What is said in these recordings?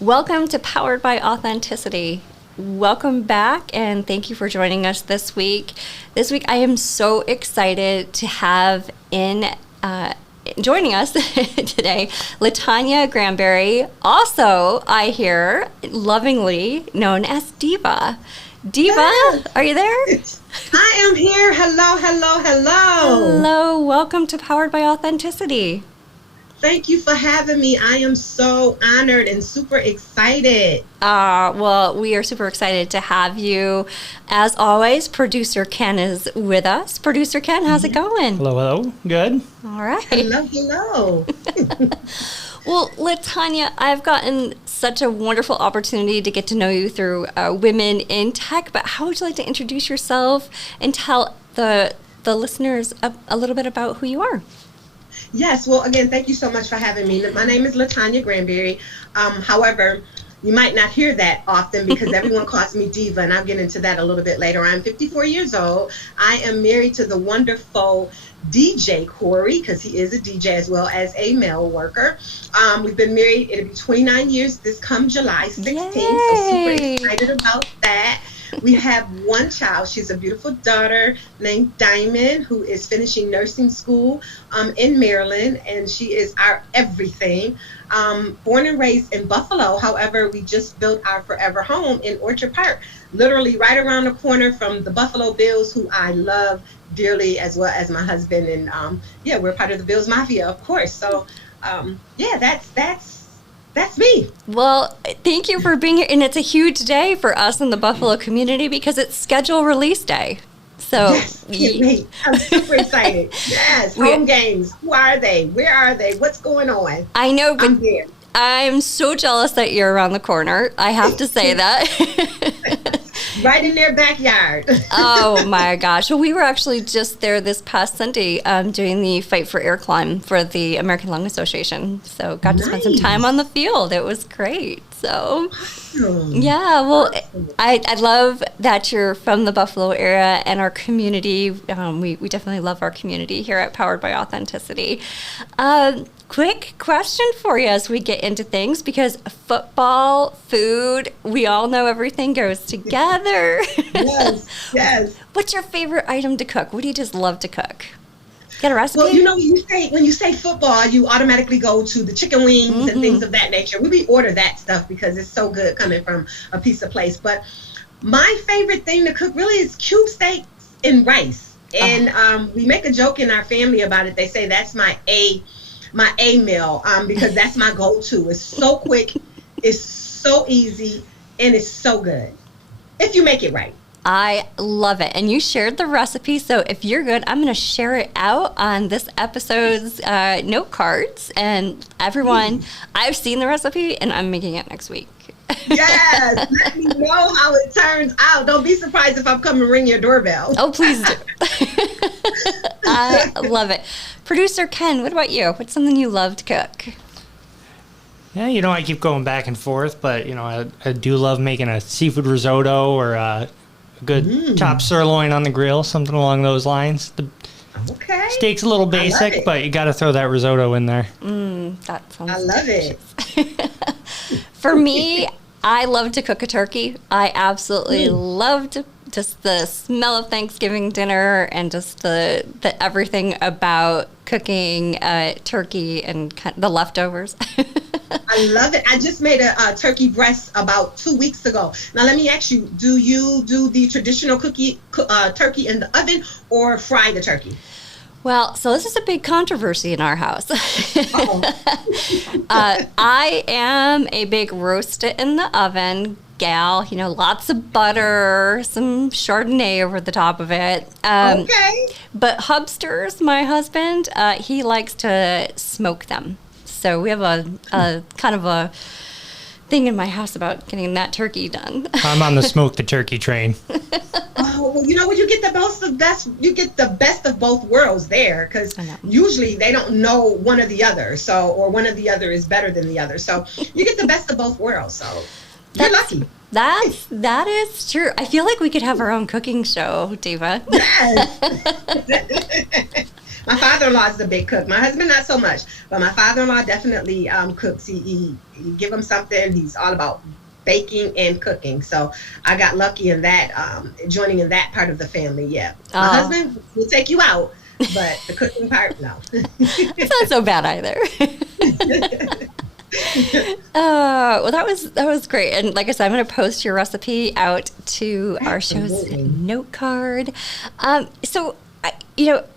Welcome to Powered by Authenticity. Welcome back, and thank you for joining us this week. This week, I am so excited to have joining us today, LaTonya Granberry, also, I hear, lovingly known as Diva. Diva, Yes. are you there? I am here. Hello, hello, hello. Hello, welcome to Powered by Authenticity. Thank you for having me. I am so honored and super excited. Well, we are super excited to have you. As always, Producer Ken is with us. Producer Ken, how's it going? Hello, hello. Good. All right. Hello, hello. Well, LaTonya, I've gotten such a wonderful opportunity to get to know you through Women in Tech, but how would you like to introduce yourself and tell the listeners a little bit about who you are? Yes, well, again, thank you so much for having me. My name is LaTonya Granberry. However, you might not hear that often because everyone calls me Diva, and I'll get into that a little bit later. I'm 54 years old. I am married to the wonderful DJ Corey, because he is a DJ as well as a mail worker. We've been married, it'll be 29 years this come July 16th, so super excited about that. We have one child. She's a beautiful daughter named Diamond, who is finishing nursing school in Maryland, and she is our everything. Born and raised in Buffalo. However, we just built our forever home in Orchard Park, literally right around the corner from the Buffalo Bills, who I love dearly, as well as my husband. And we're part of the Bills Mafia, of course. So that's me. Well, thank you for being here. And it's a huge day for us in the Buffalo community because it's schedule release day. So Yes, can't wait. I'm super excited. Yes, home games. Who are they? Where are they? What's going on? I know, but I'm there. I'm so jealous that you're around the corner. I have to say that. Right in their backyard. Oh my gosh. Well, we were actually just there this past Sunday doing the Fight for Air Climb for the American Lung Association. So got to spend some time on the field. It was great. So yeah, well, I love that you're from the Buffalo area and our community. We definitely love our community here at Powered by Authenticity. Quick question for you as we get into things, because football, food, we all know everything goes together. Yes. What's your favorite item to cook? What do you just love to cook? Got a recipe? Well, when you say football, you automatically go to the chicken wings and things of that nature. We order that stuff because it's so good coming from a pizza place. But my favorite thing to cook really is cube steaks and rice. And we make a joke in our family about it. They say that's my A meal because that's my go-to. It's so quick, it's so easy, and it's so good if you make it right. I love it. And you shared the recipe, so if you're good, I'm going to share it out on this episode's note cards. And everyone, I've seen the recipe, and I'm making it next week. Yes, let me know how it turns out. Don't be surprised if I'm coming to ring your doorbell. Oh, please do. I love it. Producer Ken, what about you? What's something you love to cook? Yeah, I keep going back and forth, but, I do love making a seafood risotto or a good top sirloin on the grill, something along those lines. The steak's a little basic, but you got to throw that risotto in there. That sounds I love it. For me, I love to cook a turkey. I absolutely loved just the smell of Thanksgiving dinner and just the everything about cooking turkey and the leftovers. I love it. I just made a turkey breast about 2 weeks ago. Now, let me ask you, do you do the traditional turkey in the oven or fry the turkey? Well, so this is a big controversy in our house. I am a big roast it in the oven gal, lots of butter, some Chardonnay over the top of it. But Hubsters, my husband, he likes to smoke them. So we have a kind of a thing in my house about getting that turkey done. I'm on the smoke the turkey train. Well, you get the best of both worlds there, because usually they don't know one or the other, or one or the other is better than the other. So you get the best of both worlds. So you're lucky. That is true. I feel like we could have our own cooking show, Diva. Yes. My father-in-law is a big cook. My husband, not so much, but my father-in-law definitely cooks. He give him something. He's all about baking and cooking. So I got lucky in that, joining in that part of the family. Yeah. My husband will take you out, but the cooking part, no. It's not so bad either. Well, that was great. And like I said, I'm going to post your recipe out to our show's note card. So,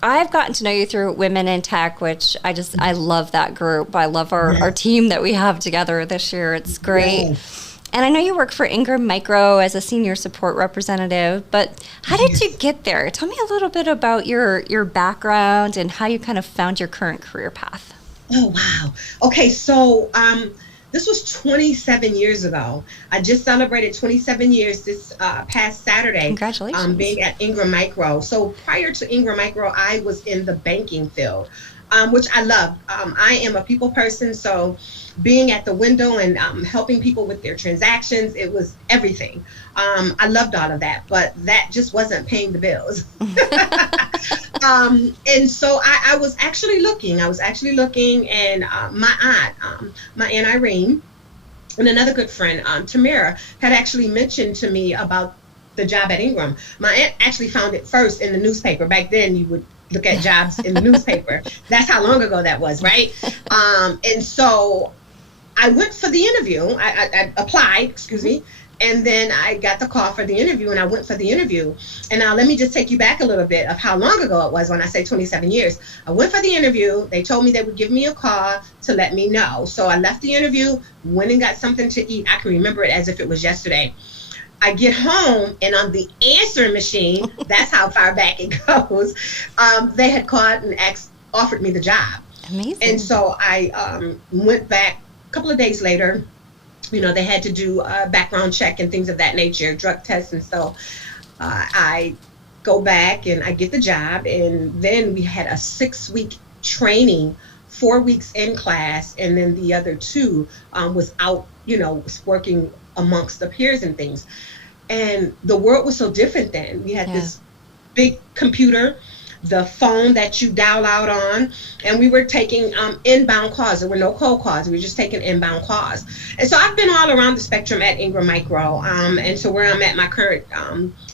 I've gotten to know you through Women in Tech, which I love that group. I love our team that we have together this year. It's great. Yes. And I know you work for Ingram Micro as a senior support representative, but how did you get there? Tell me a little bit about your background and how you kind of found your current career path. Oh, wow. Okay, so this was 27 years ago. I just celebrated 27 years this past Saturday. Congratulations. Being at Ingram Micro. So prior to Ingram Micro, I was in the banking field, which I love. I am a people person, so being at the window and helping people with their transactions, it was everything. I loved all of that, but that just wasn't paying the bills. And so I was actually looking. And my Aunt Irene and another good friend, Tamara, had actually mentioned to me about the job at Ingram. My aunt actually found it first in the newspaper. Back then, you would look at jobs in the newspaper. That's how long ago that was, right? And so I went for the interview. I applied, and then I got the call for the interview, and I went for the interview. And now let me just take you back a little bit of how long ago it was when I say 27 years. I went for the interview. They told me they would give me a call to let me know. So I left the interview, went and got something to eat. I can remember it as if it was yesterday. I get home, and on the answering machine, that's how far back it goes, they had called and offered me the job. Amazing. And so I went back a couple of days later. They had to do a background check and things of that nature, drug tests. And so I go back and I get the job. And then we had a 6-week training, 4 weeks in class. And then the other 2 was out, was working amongst the peers and things. And the world was so different then. We had this big computer, the phone that you dial out on, and we were taking inbound calls. There were no cold calls. We were just taking inbound calls. And so I've been all around the spectrum at Ingram Micro, and so where I'm at my current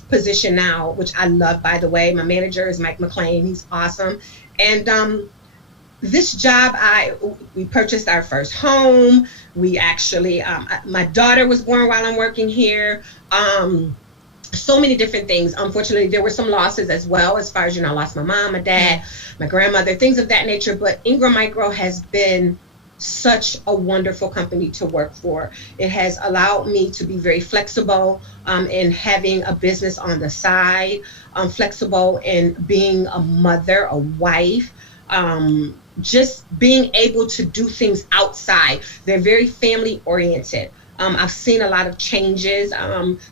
position now, which I love, by the way. My manager is Mike McLean. He's awesome. And this job, we purchased our first home. We actually, my daughter was born while I'm working here. So many different things. Unfortunately, there were some losses as well, as far as, I lost my mom, my dad, my grandmother, things of that nature. But Ingram Micro has been such a wonderful company to work for. It has allowed me to be very flexible in having a business on the side, flexible in being a mother, a wife, just being able to do things outside. They're very family oriented. I've seen a lot of changes,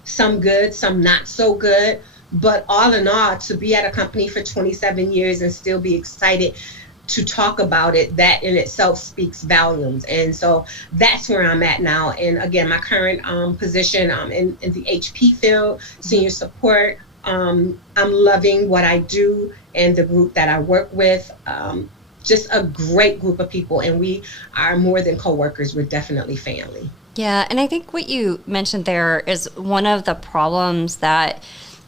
some good, some not so good, but all in all, to be at a company for 27 years and still be excited to talk about it, that in itself speaks volumes. And so that's where I'm at now. And again, my current position in the HP field, senior support, I'm loving what I do and the group that I work with. Just a great group of people, and we are more than coworkers. We're definitely family. Yeah, and I think what you mentioned there is one of the problems that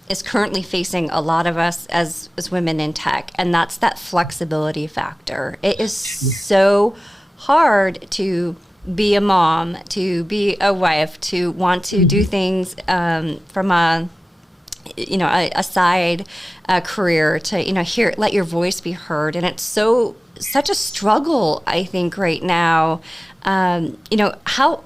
is currently facing a lot of us as women in tech, and that's that flexibility factor. It is so hard to be a mom, to be a wife, to want to do things from a side career, to let your voice be heard, and it's such a struggle, I think, right now. How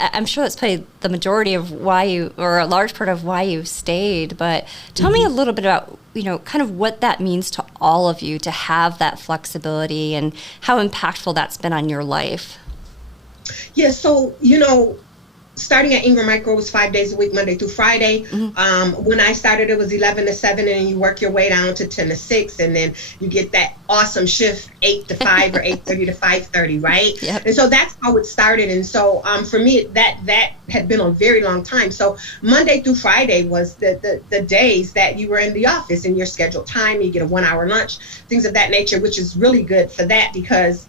I'm sure that's probably the majority of why or a large part of why you've stayed, but tell me a little bit about, kind of what that means to all of you to have that flexibility and how impactful that's been on your life. Yeah, so, starting at Ingram Micro was 5 days a week, Monday through Friday. When I started, it was 11 to 7, and you work your way down to 10 to 6, and then you get that awesome shift 8 to 5 or 8:30 to 5:30, right? Yep. And so that's how it started. And so for me, that had been a very long time. So Monday through Friday was the days that you were in the office in your scheduled time. You get a 1 hour lunch, things of that nature, which is really good for that, because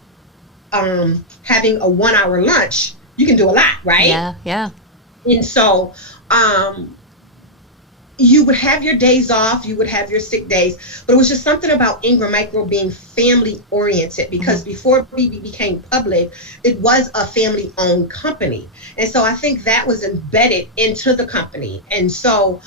having a 1 hour lunch, you can do a lot, right? Yeah. And so you would have your days off, you would have your sick days, but it was just something about Ingram Micro being family oriented, because before BB became public, it was a family owned company. And so I think that was embedded into the company. And so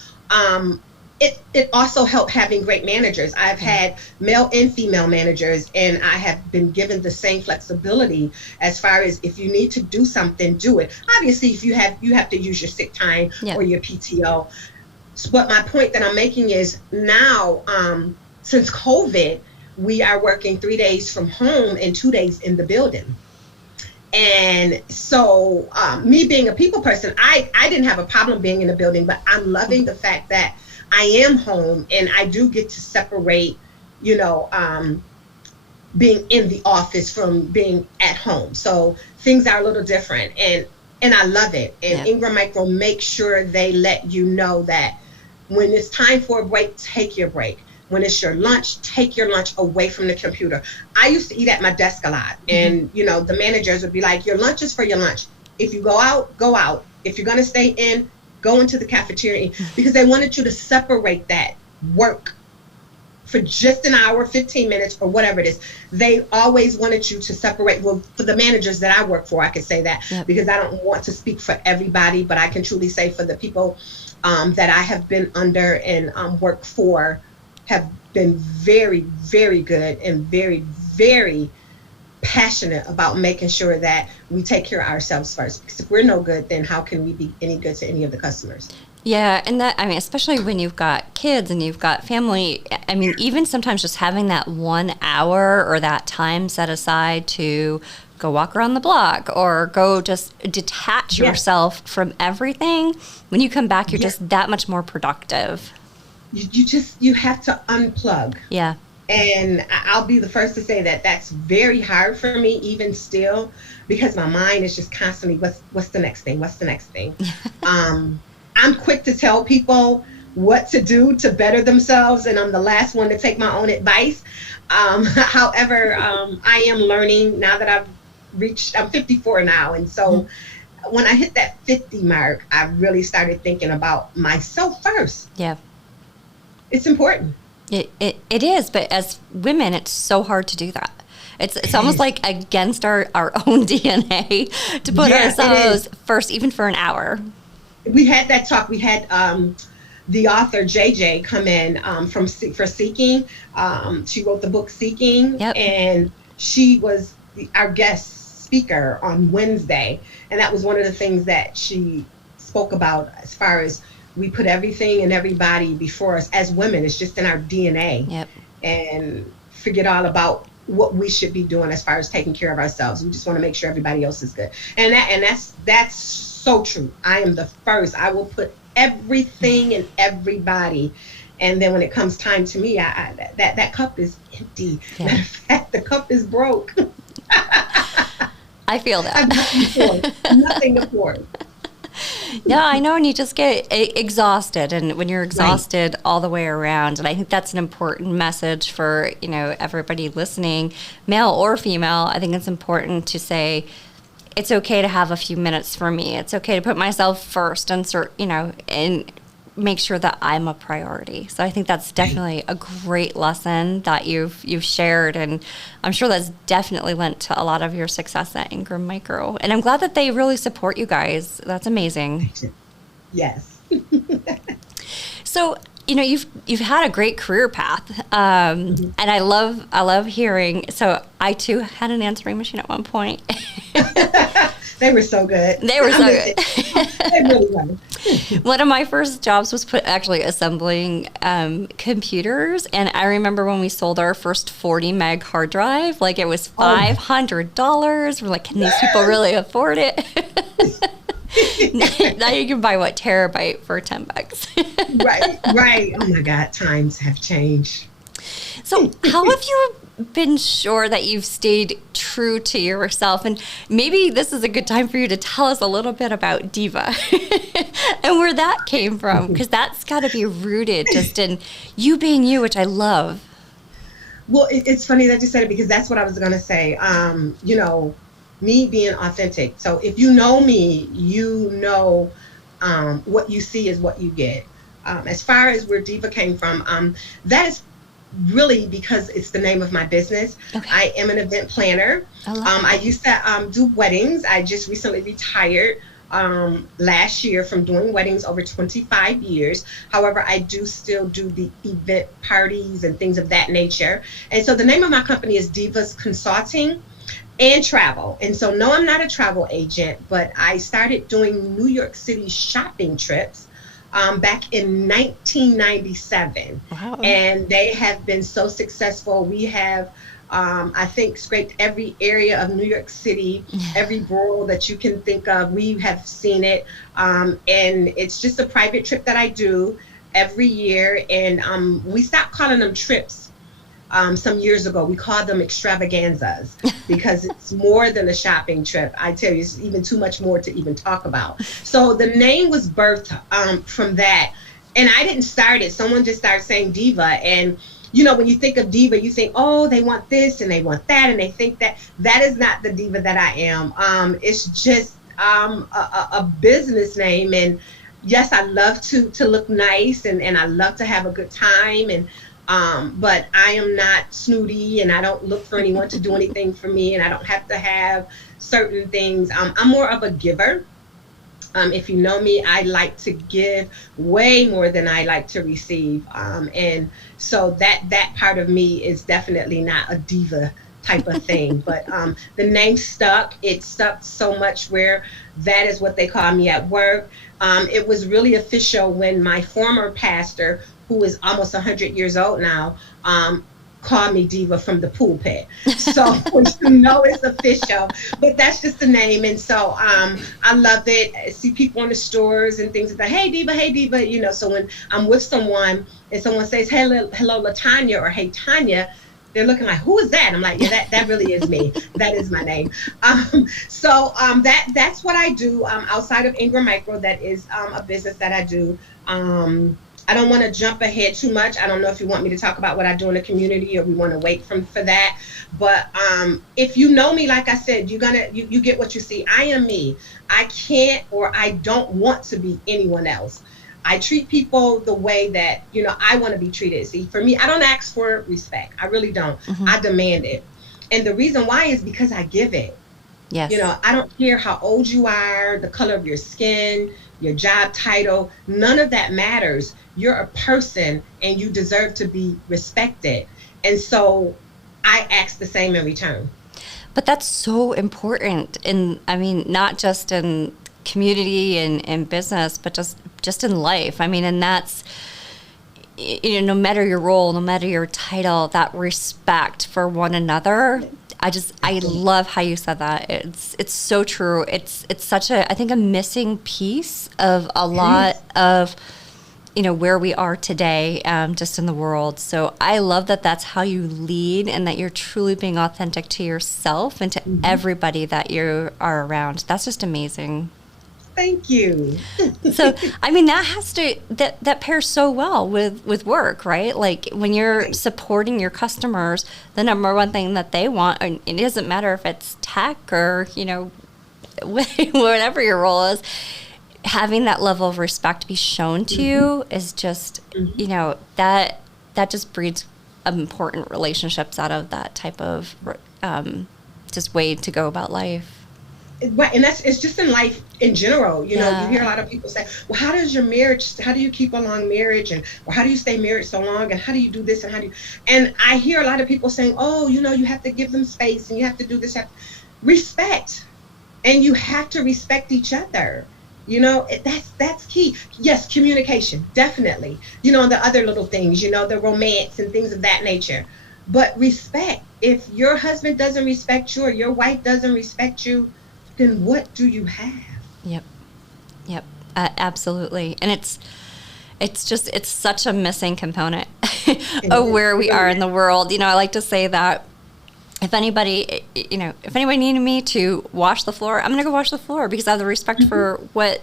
it also helped having great managers. I've had male and female managers, and I have been given the same flexibility as far as if you need to do something, do it. Obviously, if you have to use your sick time or your PTO. But my point that I'm making is now, since COVID, we are working 3 days from home and 2 days in the building. And so me being a people person, I didn't have a problem being in the building, but I'm loving the fact that I am home and I do get to separate, being in the office from being at home. So things are a little different, and I love it. And Ingram Micro makes sure they let you know that when it's time for a break, take your break. When it's your lunch, take your lunch away from the computer. I used to eat at my desk a lot, and the managers would be like, your lunch is for your lunch. If you go out, go out. If you're going to stay in, go into the cafeteria, because they wanted you to separate that work for just an hour, 15 minutes, or whatever it is. They always wanted you to separate. Well, for the managers that I work for, I could say that because I don't want to speak for everybody, but I can truly say for the people that I have been under and worked for have been very, very good and very, very passionate about making sure that we take care of ourselves first. Because if we're no good, then how can we be any good to any of the customers? Yeah, and especially when you've got kids and you've got family, even sometimes just having that 1 hour or that time set aside to go walk around the block or go just detach yourself from everything. When you come back, you're just that much more productive. You have to unplug. Yeah. And I'll be the first to say that that's very hard for me, even still, because my mind is just constantly, what's the next thing? What's the next thing? I'm quick to tell people what to do to better themselves, and I'm the last one to take my own advice. However, I am learning now that I'm 54 now, and so when I hit that 50 mark, I really started thinking about myself first. Yeah. It's important. It is, but as women, it's so hard to do that. It's almost like against our own DNA to put ourselves first, even for an hour. We had that talk. We had the author JJ come in for Seeking. She wrote the book Seeking, and she was our guest speaker on Wednesday. And that was one of the things that she spoke about as far as we put everything and everybody before us as women. It's just in our DNA. Yep. And forget all about what we should be doing as far as taking care of ourselves. We just want to make sure everybody else is good. And that's so true. I am the first. I will put everything and everybody. And then when it comes time to me, that cup is empty. Yeah. Matter of fact, the cup is broke. I feel that. Nothing to pour. Yeah, I know, and you just get exhausted, and when you're exhausted all the way around, and I think that's an important message for everybody listening, male or female. I think it's important to say it's okay to have a few minutes for me. It's okay to put myself first, and make sure that I'm a priority. So I think that's definitely a great lesson that you've shared, and I'm sure that's definitely lent to a lot of your success at Ingram Micro. And I'm glad that they really support you guys. That's amazing. Yes. So you've had a great career path, and I love hearing. So I too had an answering machine at one point. They were so good. They were so good. They really were. One of my first jobs was assembling computers, and I remember when we sold our first 40 meg hard drive, it was $500. We're like, can these people really afford it? Now you can buy terabyte for $10. Right. Oh my God, times have changed. So how have you been sure that you've stayed true to yourself? And maybe this is a good time for you to tell us a little bit about Diva and where that came from, because that's got to be rooted just in you being you, which I love. Well, it's funny that you said it, because that's what I was going to say. Me being authentic. So if you know me, you know what you see is what you get. As far as where Diva came from, that is really because it's the name of my business. Okay. I am an event planner. I used to do weddings. I just recently retired last year from doing weddings over 25 years. However, I do still do the event parties and things of that nature. And so the name of my company is Diva's Consulting and Travel. And so no, I'm not a travel agent, but I started doing New York City shopping trips back in 1997. Wow. And they have been so successful. We have, I think, scraped every area of New York City, every borough that you can think of. We have seen it. And it's just a private trip that I do every year. And we stopped calling them trips some years ago. We called them extravaganzas because it's more than a shopping trip. I tell you, it's even too much more to even talk about. So the name was birthed from that. And I didn't start it. Someone just started saying Diva. And, when you think of Diva, you think, oh, they want this and they want that. And they think that is not the Diva that I am. It's just a business name. And yes, I love to look nice and I love to have a good time. And but I am not snooty, and I don't look for anyone to do anything for me, and I don't have to have certain things. I'm more of a giver. If you know me, I like to give way more than I like to receive. And so that part of me is definitely not a diva type of thing. But the name stuck. It stuck so much where that is what they call me at work. It was really official when my former pastor, who is almost 100 years old now, called me Diva from the pulpit. So it's official, but that's just the name. And so I love it. I see people in the stores and things like, hey Diva, so when I'm with someone and someone says, hello LaTonya, or hey Tanya, they're looking like, who is that? I'm like, yeah, that really is me. That is my name. That's what I do outside of Ingram Micro. That is a business that I do. I don't want to jump ahead too much. I don't know if you want me to talk about what I do in the community, or we want to wait for that. But if you know me, like I said, you get what you see. I am me. I can't, or I don't want to be anyone else. I treat people the way that, I want to be treated. See, for me, I don't ask for respect. I really don't. Mm-hmm. I demand it. And the reason why is because I give it. Yes. I don't care how old you are, the color of your skin, your job title, none of that matters. You're a person and you deserve to be respected. And so I ask the same in return. But that's so important. And not just in community and business, but just in life. And that's, no matter your role, no matter your title, that respect for one another. I love how you said that. It's so true. It's such I think a missing piece of a lot of, where we are today, just in the world. So I love that that's how you lead, and that you're truly being authentic to yourself and to everybody that you are around. That's just amazing. Thank you. So, that pairs so well with work, right? Like when you're supporting your customers, the number one thing that they want, and it doesn't matter if it's tech or, whatever your role is, having that level of respect be shown to you is just, that just breeds important relationships out of that type of just way to go about life. Right, and it's just in life in general. You hear a lot of people say, well, how do you keep a long marriage, or how do you stay married so long, and how do you do this, and I hear a lot of people saying, oh, you have to give them space, and you have to do this, respect, and you have to respect each other. That's key. Yes, communication, definitely. The other little things, the romance and things of that nature, but respect. If your husband doesn't respect you, or your wife doesn't respect you, then what do you have? Yep. Yep, absolutely. And it's such a missing component of where we are in the world. I like to say that if anybody needed me to wash the floor, I'm going to go wash the floor because I have the respect for what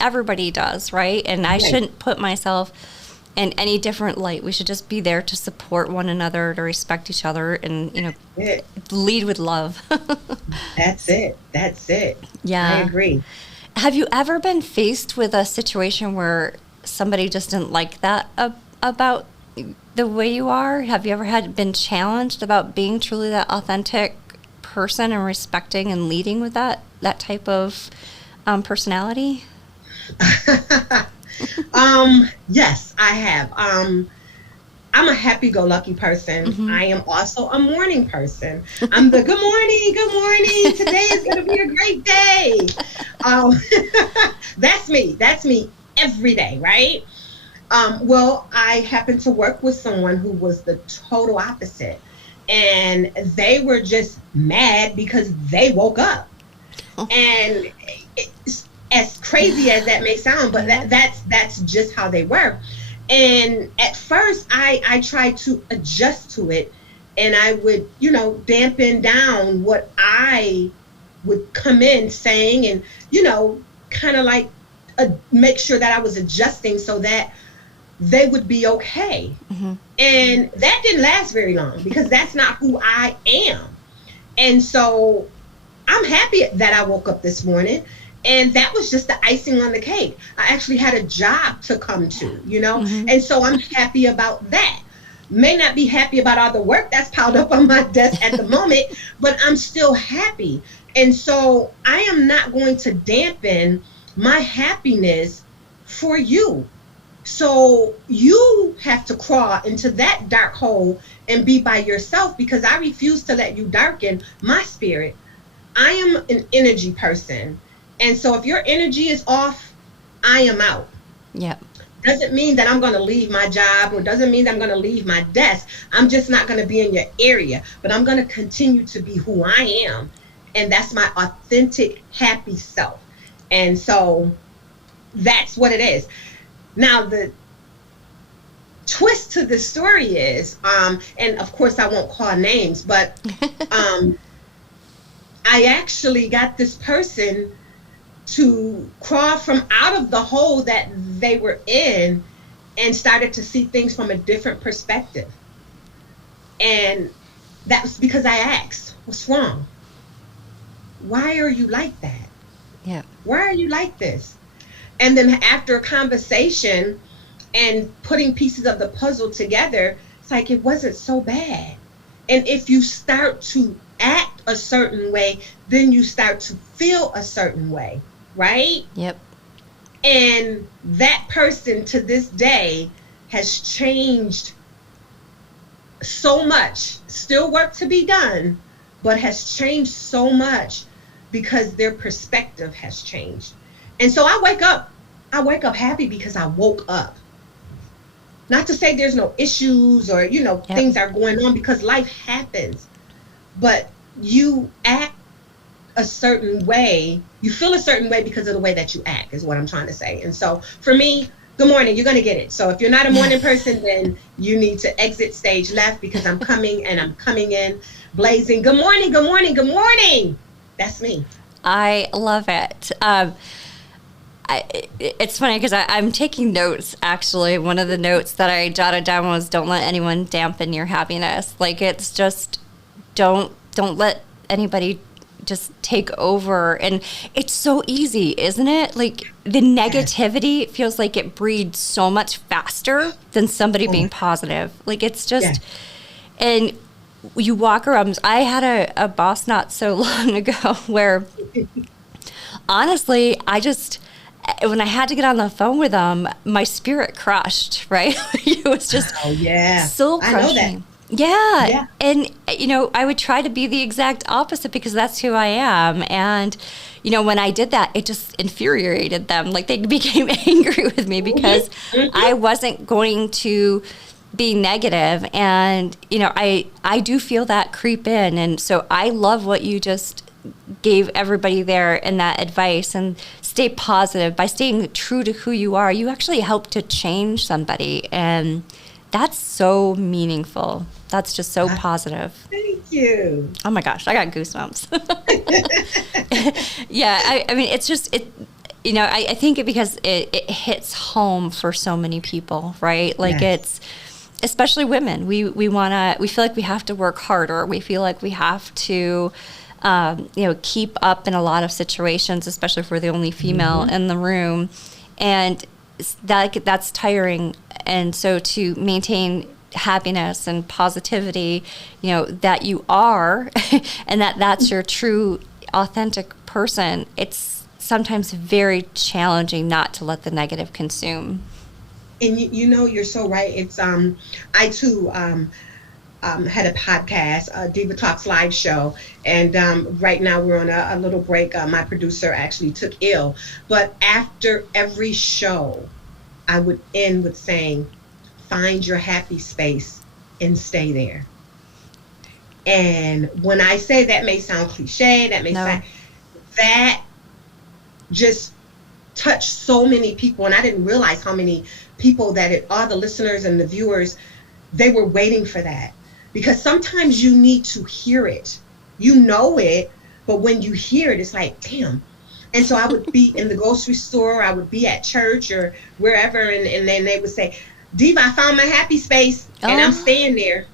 everybody does, right? And I shouldn't put myself in any different light. We should just be there to support one another, to respect each other, and lead with love. That's it. Yeah, I agree. Have you ever been faced with a situation where somebody just didn't like that about the way you are? Have you ever been challenged about being truly that authentic person and respecting and leading with that type of personality? Yes, I have. I'm a happy-go-lucky person. Mm-hmm. I am also a morning person. I'm the good morning. Today is going to be a great day. That's me every day, right? Well, I happened to work with someone who was the total opposite. And they were just mad because they woke up. And it's, as crazy as that may sound, but that's just how they were. And at first I tried to adjust to it, and I would, dampen down what I would come in saying, and, kind of like make sure that I was adjusting so that they would be okay. Mm-hmm. And that didn't last very long because that's not who I am. And so I'm happy that I woke up this morning. And that was just the icing on the cake. I actually had a job to come to, mm-hmm. And so I'm happy about that. May not be happy about all the work that's piled up on my desk at the moment, but I'm still happy. And so I am not going to dampen my happiness for you. So you have to crawl into that dark hole and be by yourself, because I refuse to let you darken my spirit. I am an energy person. And so if your energy is off, I am out. Yeah. Doesn't mean that I'm going to leave my job, or doesn't mean that I'm going to leave my desk. I'm just not going to be in your area, but I'm going to continue to be who I am. And that's my authentic, happy self. And so that's what it is. Now, the twist to the story is, and of course I won't call names, but I actually got this person to crawl from out of the hole that they were in and started to see things from a different perspective. And that was because I asked, what's wrong? Why are you like that? Yeah. Why are you like this? And then after a conversation and putting pieces of the puzzle together, it's like, it wasn't so bad. And if you start to act a certain way, then you start to feel a certain way, right? Yep. And that person to this day has changed so much. Still work to be done, but has changed so much because their perspective has changed. And so I wake up happy because I woke up. Not to say there's no issues or, Yep. things are going on, because life happens. But you act a certain way, you feel a certain way because of the way that you act, is what I'm trying to say. And so for me, good morning, you're going to get it. So if you're not a morning person, then you need to exit stage left, because I'm coming in blazing. Good morning, good morning, good morning. That's me. I love it. It's funny because I'm taking notes, actually. One of the notes that I jotted down was, don't let anyone dampen your happiness. Like, it's just, don't let anybody just take over. And it's so easy, isn't it? Like, the negativity feels like it breeds so much faster than somebody being positive. Like, it's just, and you walk around. I had a boss not so long ago where, honestly, when I had to get on the phone with them, my spirit crushed, right? It was just soul crushing. I know that. Yeah. And, I would try to be the exact opposite because that's who I am. And, when I did that, it just infuriated them. Like, they became angry with me because I wasn't going to be negative. And, I do feel that creep in. And so I love what you just gave everybody there in that advice, and stay positive. By staying true to who you are, you actually help to change somebody, and that's so meaningful. That's just so positive. Thank you. Oh my gosh, I got goosebumps. Yeah, I mean, it's just, I think because it hits home for so many people, right? Like it's, especially women, we feel like we have to work harder. We feel like we have to, keep up in a lot of situations, especially if we're the only female in the room. And that's tiring. And so to maintain happiness and positivity, that you are, and that's your true, authentic person, it's sometimes very challenging not to let the negative consume. And you're so right. It's I too had a podcast, Diva Talks live show, and right now we're on a little break. My producer actually took ill, but after every show, I would end with saying, "Find your happy space and stay there." And when I say that, may sound cliche, that just touched so many people, and I didn't realize how many people all the listeners and the viewers, they were waiting for that. Because sometimes you need to hear it. You know it, but when you hear it, it's like, damn. And so I would be in the grocery store, I would be at church or wherever, and then they would say, "Diva, I found my happy space, and I'm staying there."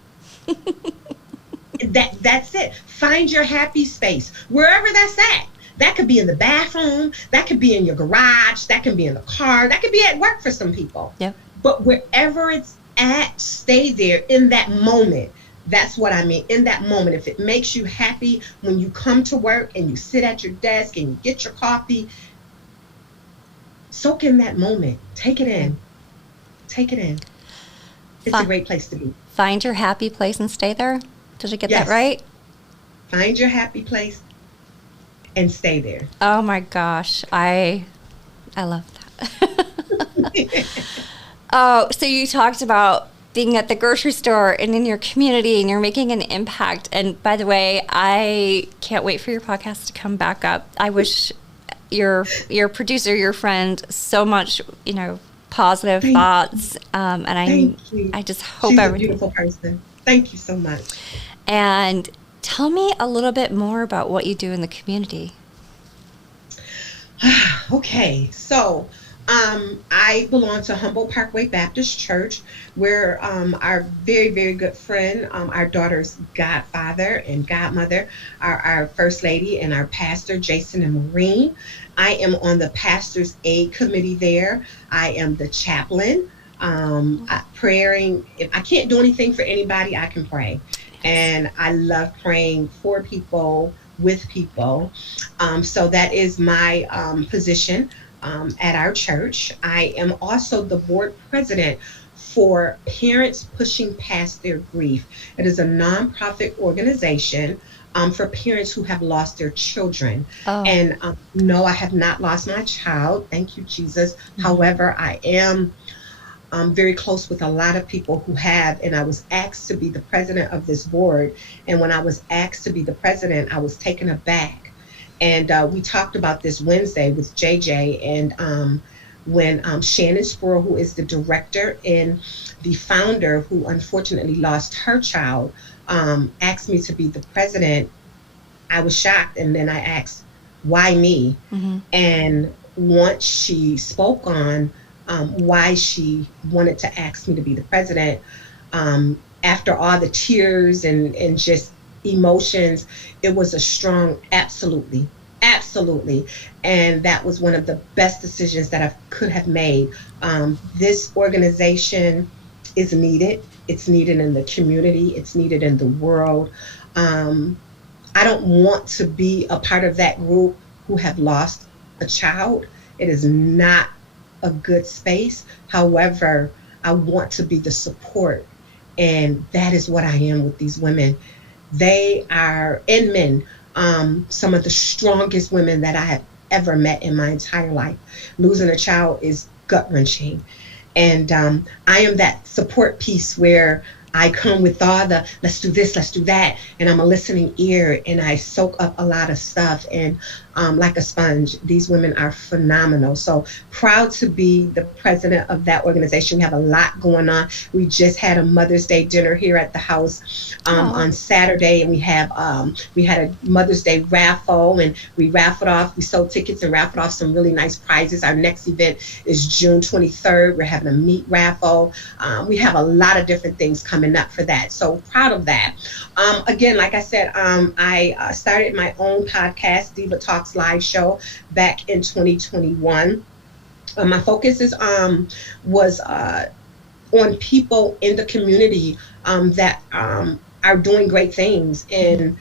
That's it. Find your happy space, wherever that's at. That could be in the bathroom, that could be in your garage, that can be in the car, that could be at work for some people. Yep. But wherever it's at, stay there in that moment. That's what I mean, in that moment. If it makes you happy when you come to work and you sit at your desk and you get your coffee, soak in that moment. Take it in. Take it in. It's a great place to be. Find your happy place and stay there. Did I get that right? Find your happy place and stay there. Oh my gosh, I love that. Oh, so you talked about being at the grocery store and in your community, and you're making an impact. And by the way, I can't wait for your podcast to come back up. I wish your producer, your friend, so much, positive thoughts. And I just hope She's everything. a beautiful person. Thank you so much. And tell me a little bit more about what you do in the community. Okay, so I belong to Humboldt Parkway Baptist Church, where our very, very good friend, our daughter's godfather and godmother, are our First Lady and our pastor, Jason and Maureen. I am on the Pastor's Aid Committee there. I am the chaplain. Praying. If I can't do anything for anybody, I can pray. And I love praying for people, with people. So that is my position at our church. I am also the board president for Parents Pushing Past Their Grief. It is a nonprofit organization for parents who have lost their children. Oh. And no, I have not lost my child. Thank you, Jesus. Mm-hmm. However, I am very close with a lot of people who have, and I was asked to be the president of this board. And when I was asked to be the president, I was taken aback. And we talked about this Wednesday with JJ, and when Shannon Sproul, who is the director and the founder, who unfortunately lost her child, asked me to be the president, I was shocked. And then I asked, why me? Mm-hmm. And once she spoke on why she wanted to ask me to be the president, after all the tears and just emotions, it was a strong absolutely. And that was one of the best decisions that I could have made. This organization is needed. It's needed in the community. It's needed in the world. I don't want to be a part of that group who have lost a child. It is not a good space. However, I want to be the support, and that is what I am with these women. They are, and men, some of the strongest women that I have ever met in my entire life. Losing a child is gut-wrenching, and I am that support piece where I come with all the let's do this, let's do that, and I'm a listening ear, and I soak up a lot of stuff, and like a sponge. These women are phenomenal. So proud to be the president of that organization. We have a lot going on. We just had a Mother's Day dinner here at the house on Saturday, and we had a Mother's Day raffle, and we sold tickets and raffled off some really nice prizes. Our next event is June 23rd. We're having a meat raffle. We have a lot of different things coming up for that. So proud of that. Again, like I said, I started my own podcast, Diva Talks Live Show, back in 2021. My focus was on people in the community that are doing great things, and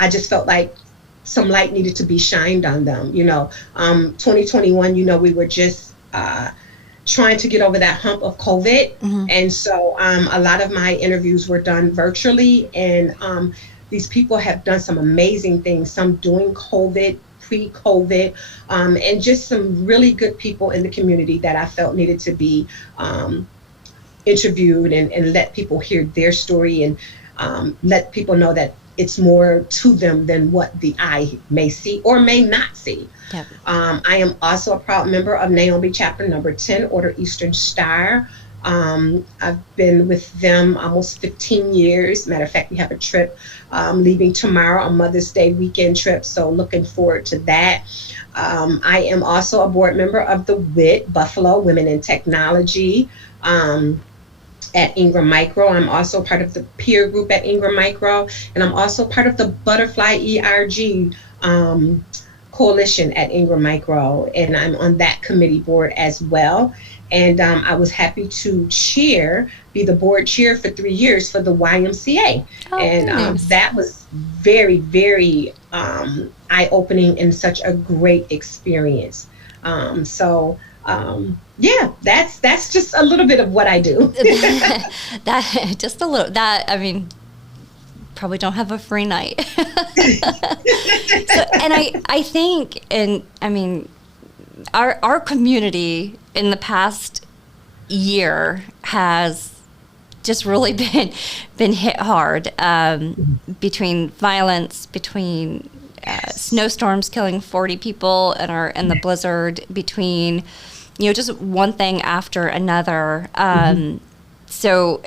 I just felt like some light needed to be shined on them. 2021, we were just trying to get over that hump of COVID, and so a lot of my interviews were done virtually, and these people have done some amazing things, some during COVID, pre-COVID, and just some really good people in the community that I felt needed to be interviewed and let people hear their story, and let people know that it's more to them than what the eye may see or may not see. Yep. I am also a proud member of Naomi Chapter Number 10, Order Eastern Star. I've been with them almost 15 years. Matter of fact, we have a trip leaving tomorrow, a Mother's Day weekend trip, so looking forward to that. I am also a board member of the WIT, Buffalo Women in Technology, at Ingram Micro. I'm also part of the peer group at Ingram Micro, and I'm also part of the Butterfly ERG coalition at Ingram Micro, and I'm on that committee board as well. And I was happy to be the board chair for 3 years for the YMCA. Nice. That was very, very eye-opening and such a great experience. Yeah, that's just a little bit of what I do. Probably don't have a free night. I think, our community in the past year has just really been hit hard, between violence, between snowstorms killing 40 people in the blizzard, between just one thing after another. So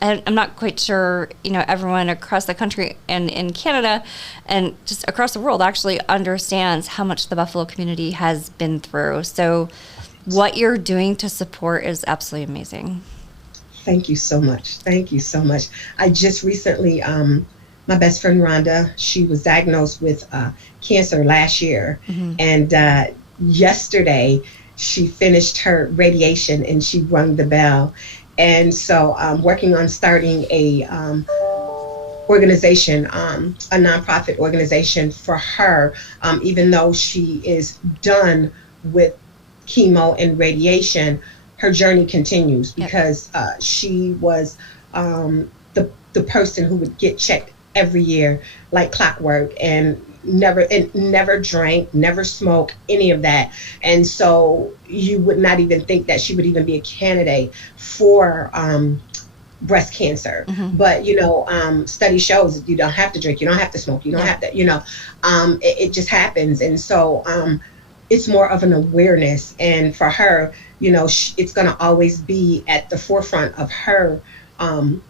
I'm not quite sure, everyone across the country and in Canada and just across the world actually understands how much the Buffalo community has been through. So what you're doing to support is absolutely amazing. Thank you so much. Thank you so much. I just recently, my best friend Rhonda, she was diagnosed with cancer last year. And yesterday she finished her radiation and she rung the bell. And so I'm working on starting a organization, a nonprofit organization for her, even though she is done with chemo and radiation. Her journey continues because she was the person who would get checked every year like clockwork, and never drank, never smoked, any of that. And so you would not even think that she would even be a candidate for breast cancer. But study shows you don't have to drink, you don't have to smoke, you don't have to, it just happens. And so it's more of an awareness, and for her, it's going to always be at the forefront of her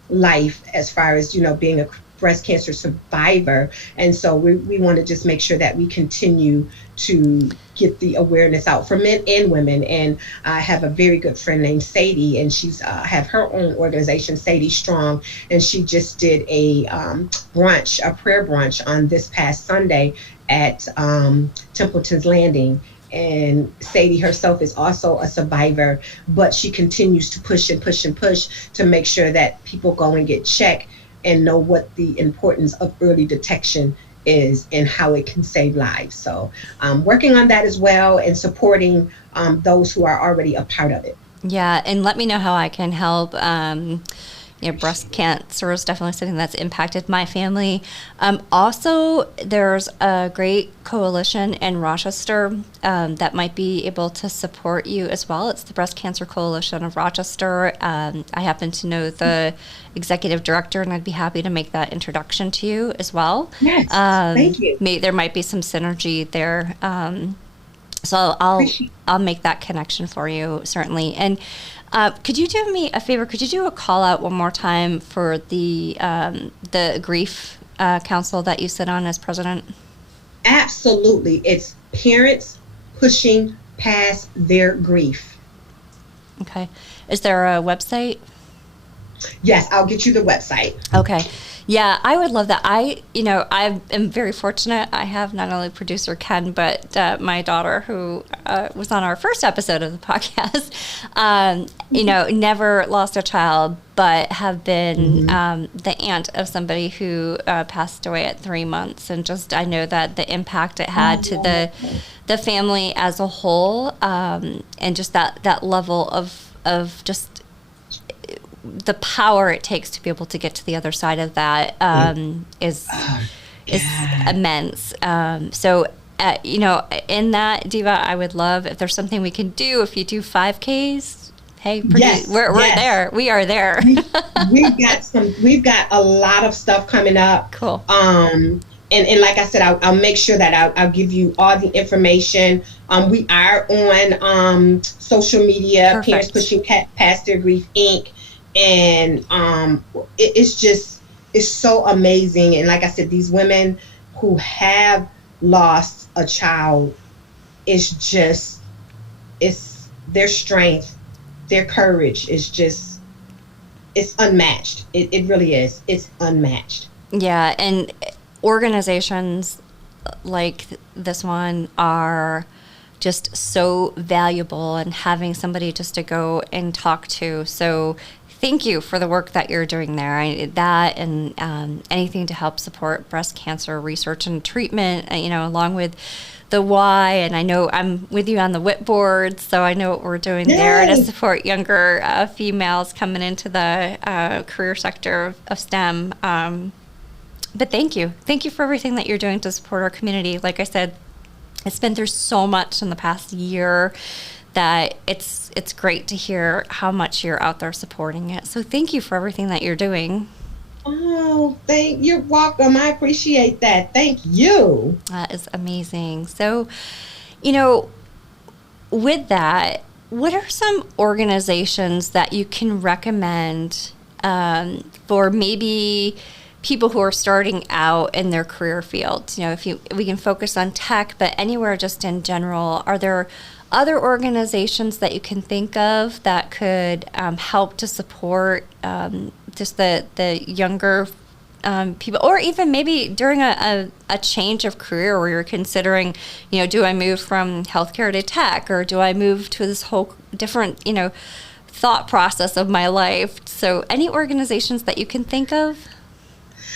life as far as being a breast cancer survivor. And so we want to just make sure that we continue to get the awareness out for men and women. And I have a very good friend named Sadie, and she's have her own organization, Sadie Strong, and she just did a prayer brunch on this past Sunday at Templeton's Landing. And Sadie herself is also a survivor, but she continues to push and push and push to make sure that people go and get checked and know what the importance of early detection is and how it can save lives. So working on that as well, and supporting those who are already a part of it. Yeah, and let me know how I can help. breast cancer is definitely something that's impacted my family. Also, there's a great coalition in Rochester that might be able to support you as well. It's the Breast Cancer Coalition of Rochester. I happen to know the executive director, and I'd be happy to make that introduction to you as well. Yes, thank you. There might be some synergy there. So I'll make that connection for you, certainly. And could you do me a favor? Could you do a call out one more time for the grief council that you sit on as president? Absolutely. It's parents pushing past their grief. Okay. Is there a website? Yes, I'll get you the website. Okay. Yeah, I would love that. I am very fortunate. I have not only producer Ken, but my daughter, who was on our first episode of the podcast, never lost a child, but have been the aunt of somebody who passed away at 3 months. And just, I know that the impact it had to the family as a whole, and just that level of just the power it takes to be able to get to the other side of that is immense. So, in that, Diva, I would love if there's something we can do. If you do 5Ks, hey, we're there. We are there. We've got a lot of stuff coming up. Cool. And like I said, I'll make sure that I'll give you all the information. We are on social media. Perfect. Parents Pushing Past Their Grief, Inc. And it's so amazing. And like I said, these women who have lost a child, it's their strength, their courage is it's unmatched. It really is. It's unmatched. Yeah, and organizations like this one are just so valuable, and having somebody just to go and talk to. So thank you for the work that you're doing there. Anything to help support breast cancer research and treatment, along with the why. And I know I'm with you on the WIT board, so I know what we're doing there to support younger females coming into the career sector of STEM. But thank you. Thank you for everything that you're doing to support our community. Like I said, it's been through so much in the past year that it's great to hear how much you're out there supporting it. So thank you for everything that you're doing. Oh, you're welcome. I appreciate that. Thank you. That is amazing. So, with that, what are some organizations that you can recommend for maybe people who are starting out in their career field? We can focus on tech, but anywhere just in general, are there other organizations that you can think of that could help to support just the younger people, or even maybe during a change of career where you're considering, do I move from healthcare to tech, or do I move to this whole different, thought process of my life? So any organizations that you can think of?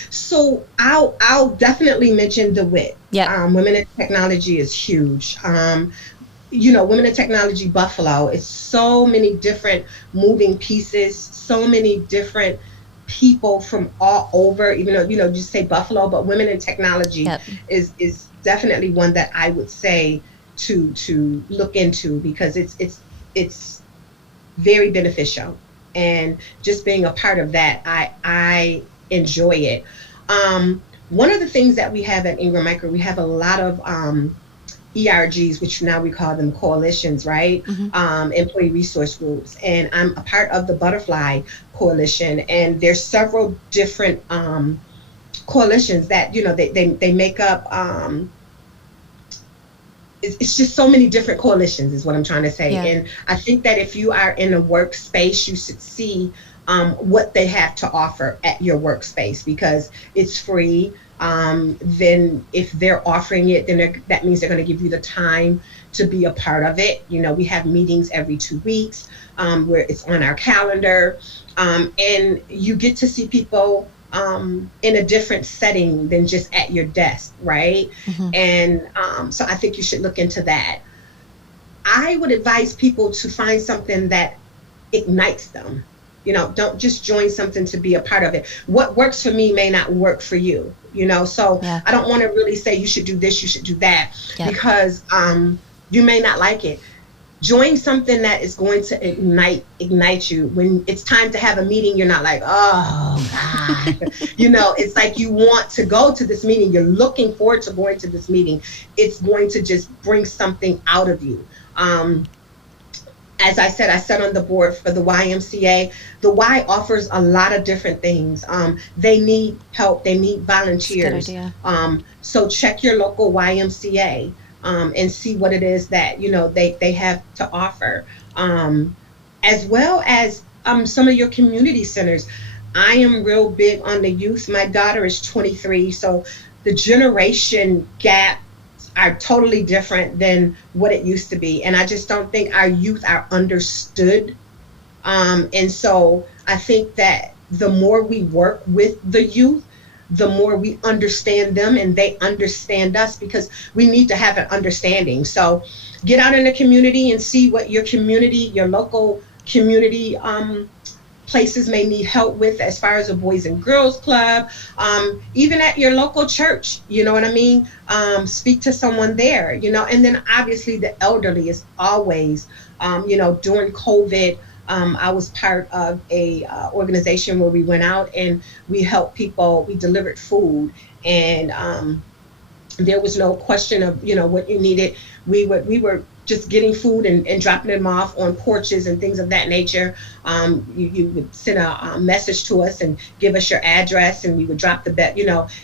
So I'll definitely mention the WIT. Yeah. Women in Technology is huge. Women in Technology Buffalo, it's so many different moving pieces, so many different people from all over, even though, just say Buffalo, but Women in Technology is definitely one that I would say to look into, because it's very beneficial. And just being a part of that, I enjoy it. One of the things that we have at Ingram Micro, we have a lot of ERGs, which now we call them coalitions, right? Mm-hmm. Employee resource groups. And I'm a part of the Butterfly Coalition, and there's several different coalitions that, they make up. It's just so many different coalitions is what I'm trying to say. Yeah. And I think that if you are in a workspace, you should see what they have to offer at your workspace, because it's free. Then if they're offering it, then that means they're going to give you the time to be a part of it. We have meetings every 2 weeks where it's on our calendar, and you get to see people in a different setting than just at your desk, right? Mm-hmm. And so I think you should look into that. I would advise people to find something that ignites them. don't just join something to be a part of it. What works for me may not work for you, so I don't want to really say you should do this, you should do that, because you may not like it. Join something that is going to ignite you. When it's time to have a meeting, you're not like, oh God, it's like you want to go to this meeting. You're looking forward to going to this meeting. It's going to just bring something out of you. As I said, I sat on the board for the YMCA. The Y offers a lot of different things. They need help. They need volunteers. That's a good idea. So check your local YMCA. And see what it is that they have to offer, as well as some of your community centers. I am real big on the youth. My daughter is 23, so the generation gaps are totally different than what it used to be, and I just don't think our youth are understood. And so I think that the more we work with the youth, the more we understand them and they understand us, because we need to have an understanding. So get out in the community and see what your local community places may need help with, as far as a Boys and Girls Club, even at your local church, you know what I mean? Speak to someone there, and then obviously the elderly is always, during COVID, I was part of a organization where we went out and we helped people. We delivered food, and there was no question of what you needed. We were just getting food and dropping them off on porches and things of that nature. You would send a message to us and give us your address, and we would drop the bed.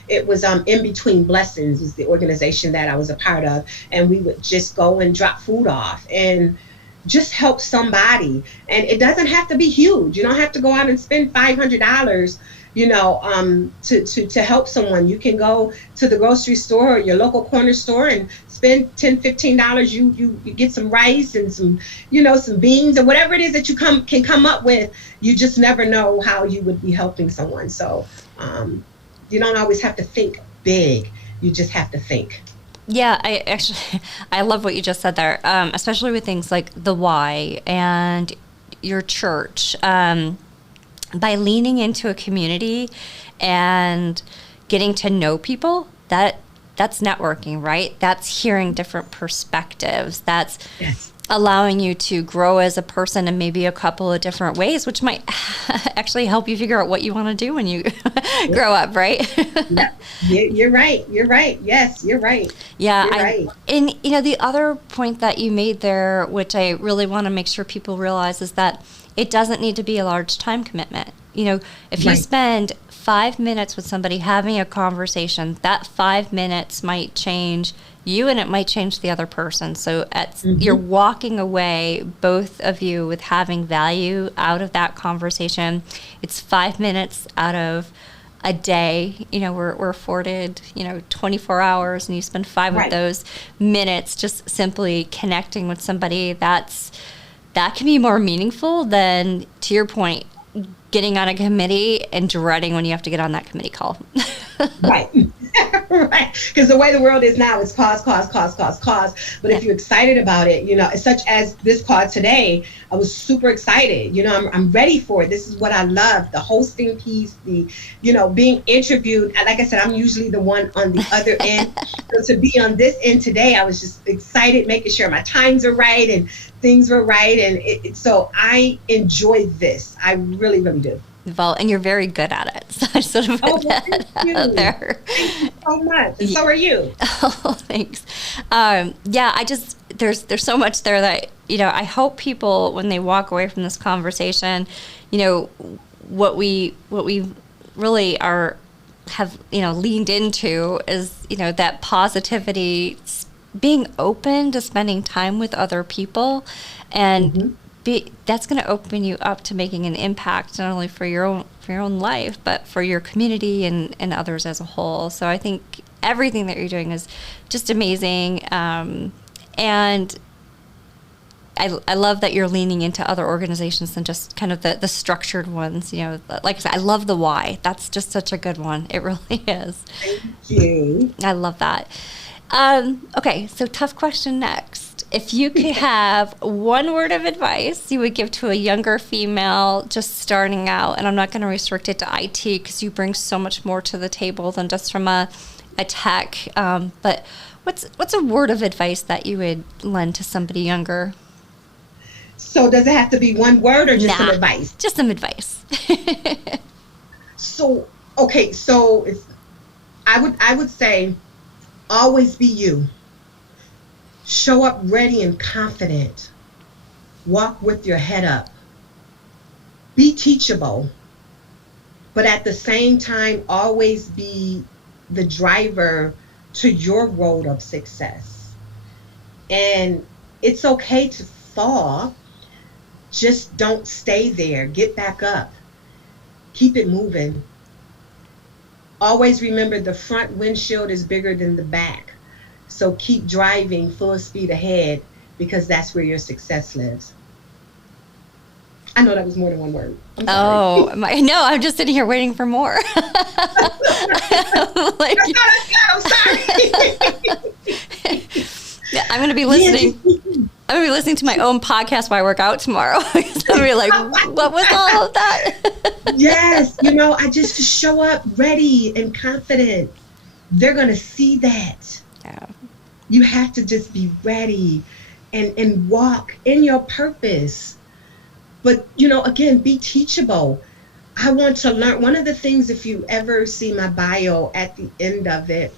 It was In Between Blessings is the organization that I was a part of, and we would just go and drop food off and just help somebody. And it doesn't have to be huge. You don't have to go out and spend $500, to help someone. You can go to the grocery store or your local corner store and spend $10, $15. You get some rice and some beans or whatever it is that you can come up with. You just never know how you would be helping someone. So you don't always have to think big. You just have to think. Yeah, I love what you just said there, especially with things like the Y and your church. By leaning into a community and getting to know people, that's networking, right? That's hearing different perspectives. That's allowing you to grow as a person in maybe a couple of different ways, which might actually help you figure out what you want to do when you grow up, right? You're right. Yes, you're right. Yeah. You're right. And, the other point that you made there, which I really want to make sure people realize, is that it doesn't need to be a large time commitment. If you spend 5 minutes with somebody having a conversation, that 5 minutes might change you and it might change the other person. So you're walking away, both of you, with having value out of that conversation. It's 5 minutes out of a day. We're afforded 24 hours, and you spend 5 of those minutes just simply connecting with somebody. That can be more meaningful than, to your point, getting on a committee and dreading when you have to get on that committee call. Right. Because the way the world is now, it's cause. But if you're excited about it, such as this call today, I was super excited. I'm ready for it. This is what I love, the hosting piece, the, being interviewed. Like I said, I'm usually the one on the other end. So to be on this end today, I was just excited, making sure my times are right and things were right. And so I enjoy this. I really, really do. Well, and you're very good at it. So I sort of put that out there. Thank you so much. And so are you. Oh, thanks. There's so much there that, I hope people, when they walk away from this conversation, what we really have leaned into is, that positivity, being open to spending time with other people, and that's going to open you up to making an impact, not only for your own life, but for your community and others as a whole. So I think everything that you're doing is just amazing. And I love that you're leaning into other organizations than just kind of the structured ones. Like I said, I love the why. That's just such a good one. It really is. Thank you. I love that. Okay, so tough question next. If you could have one word of advice you would give to a younger female just starting out, and I'm not going to restrict it to IT because you bring so much more to the table than just from a tech, but what's a word of advice that you would lend to somebody younger? So does it have to be one word or just some advice? Just some advice. So I would say always be you. Show up ready and confident. Walk with your head up. Be teachable. But at the same time, always be the driver to your road of success. And it's okay to fall. Just don't stay there. Get back up. Keep it moving. Always remember the front windshield is bigger than the back. So keep driving full speed ahead because that's where your success lives. I know that was more than one word. No, I'm just sitting here waiting for more. I'm sorry. I'm going to be listening. I'm going to be listening to my own podcast while I work out tomorrow. I'm going to be like, what was all of that? Yes, I just show up ready and confident. They're going to see that. Yeah. You have to just be ready and walk in your purpose. But, again, be teachable. I want to learn. One of the things, if you ever see my bio at the end of it,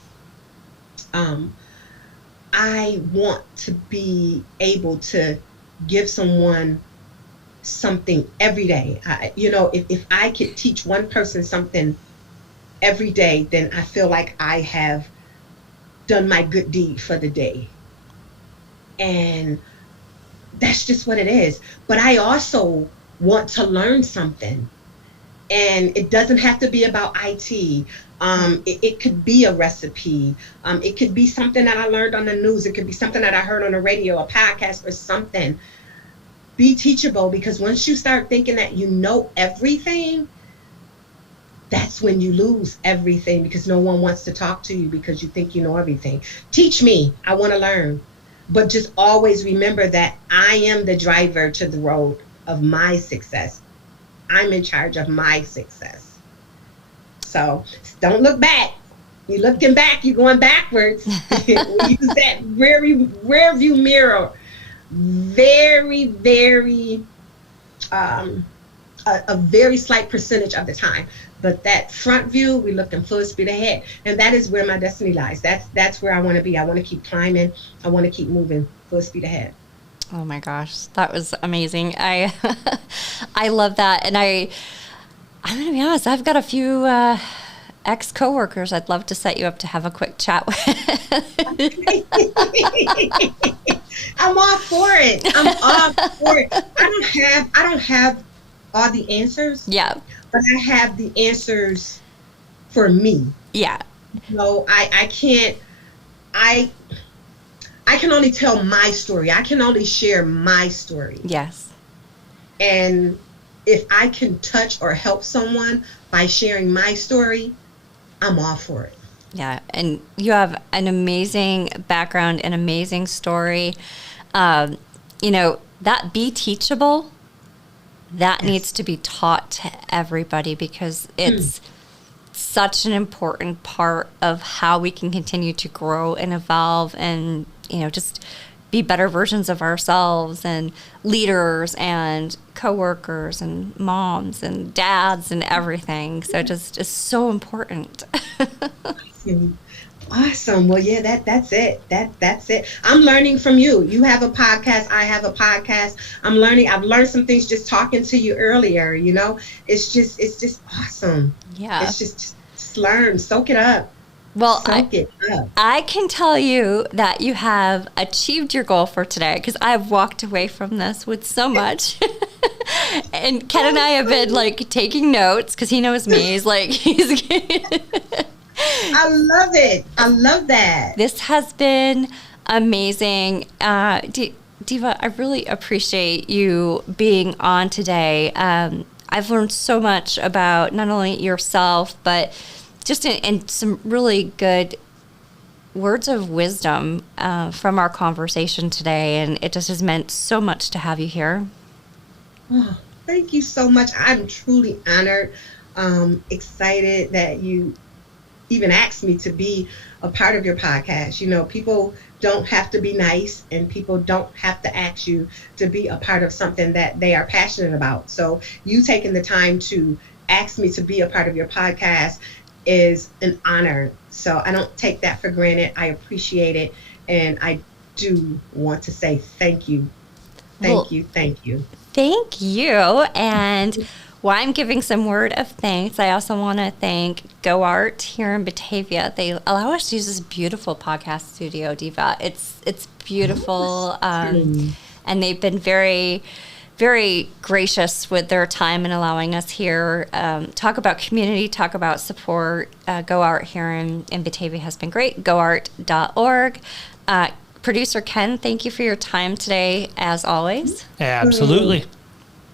I want to be able to give someone something every day. If I could teach one person something every day, then I feel like I have done my good deed for the day. And that's just what it is. But I also want to learn something. And it doesn't have to be about IT. It could be a recipe. It could be something that I learned on the news. It could be something that I heard on the radio, a podcast or something. Be teachable, because once you start thinking that you know everything, that's when you lose everything, because no one wants to talk to you because you think you know everything. Teach me. I want to learn. But just always remember that I am the driver to the road of my success. I'm in charge of my success. So don't look back. You're looking back, you're going backwards. We use that rear view mirror very, very, a very slight percentage of the time. But that front view, we're looking full speed ahead. And that is where my destiny lies. That's where I want to be. I want to keep climbing. I want to keep moving full speed ahead. Oh my gosh, that was amazing. I love that. And I'm going to be honest, I've got a few ex-coworkers I'd love to set you up to have a quick chat with. I'm all for it. I don't have all the answers. Yeah. But I have the answers for me. Yeah. So I can only tell my story. I can only share my story. Yes. And if I can touch or help someone by sharing my story, I'm all for it. Yeah, and you have an amazing background, an amazing story. That be teachable, that needs to be taught to everybody, because it's such an important part of how we can continue to grow and evolve and, just be better versions of ourselves, and leaders and coworkers and moms and dads and everything. So just is so important. Awesome. Well, yeah, that's it. That's it. I'm learning from you. You have a podcast. I have a podcast. I'm learning. I've learned some things just talking to you earlier. It's just awesome. Yeah. It's just learn, soak it up. Well, I can tell you that you have achieved your goal for today, because I've walked away from this with so much. And Ken and I have been taking notes, because he knows me. He's I love it. I love that. This has been amazing. Diva, I really appreciate you being on today. I've learned so much about not only yourself, but just in some really good words of wisdom from our conversation today, and it just has meant so much to have you here. Oh, thank you so much. I'm truly honored, excited that you even asked me to be a part of your podcast. You know, people don't have to be nice, and people don't have to ask you to be a part of something that they are passionate about. So you taking the time to ask me to be a part of your podcast is an honor. So I don't take that for granted. I appreciate it. And I do want to say thank you. Thank you. Thank you. Thank you. And while I'm giving some word of thanks, I also want to thank Go Art here in Batavia. They allow us to use this beautiful podcast studio, Diva. It's beautiful. And they've been very, very gracious with their time and allowing us here. Talk about community, talk about support. Go Art here in Batavia has been great. GoArt.org. Producer Ken, thank you for your time today, as always. Absolutely.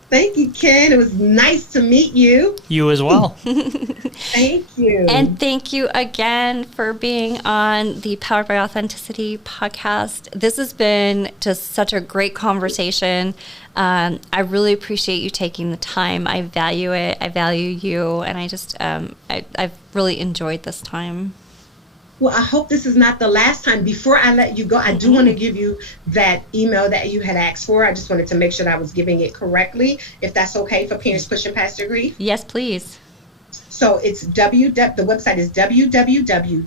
Thank you, Ken. It was nice to meet you. You as well. Thank you. And thank you again for being on the Powered by Authenticity podcast. This has been just such a great conversation. I really appreciate you taking the time. I value it. I value you. And I just, I've really enjoyed this time. Well, I hope this is not the last time. Before I let you go, I do want to give you that email that you had asked for. I just wanted to make sure that I was giving it correctly, if that's okay for parents pushing past their grief. Yes, please. So it's the website is www.p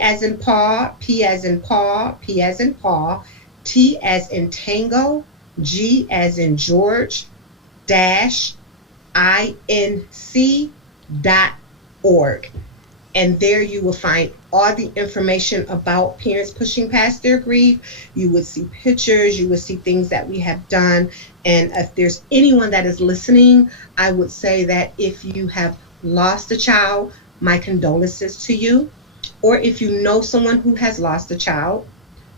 as in Paul, P as in Paul, P as in Paul, T as in Tango, G as in George, -inc.org. And there you will find all the information about parents pushing past their grief. You would see pictures, you would see things that we have done. And if there's anyone that is listening, I would say that if you have lost a child, my condolences to you. Or if you know someone who has lost a child,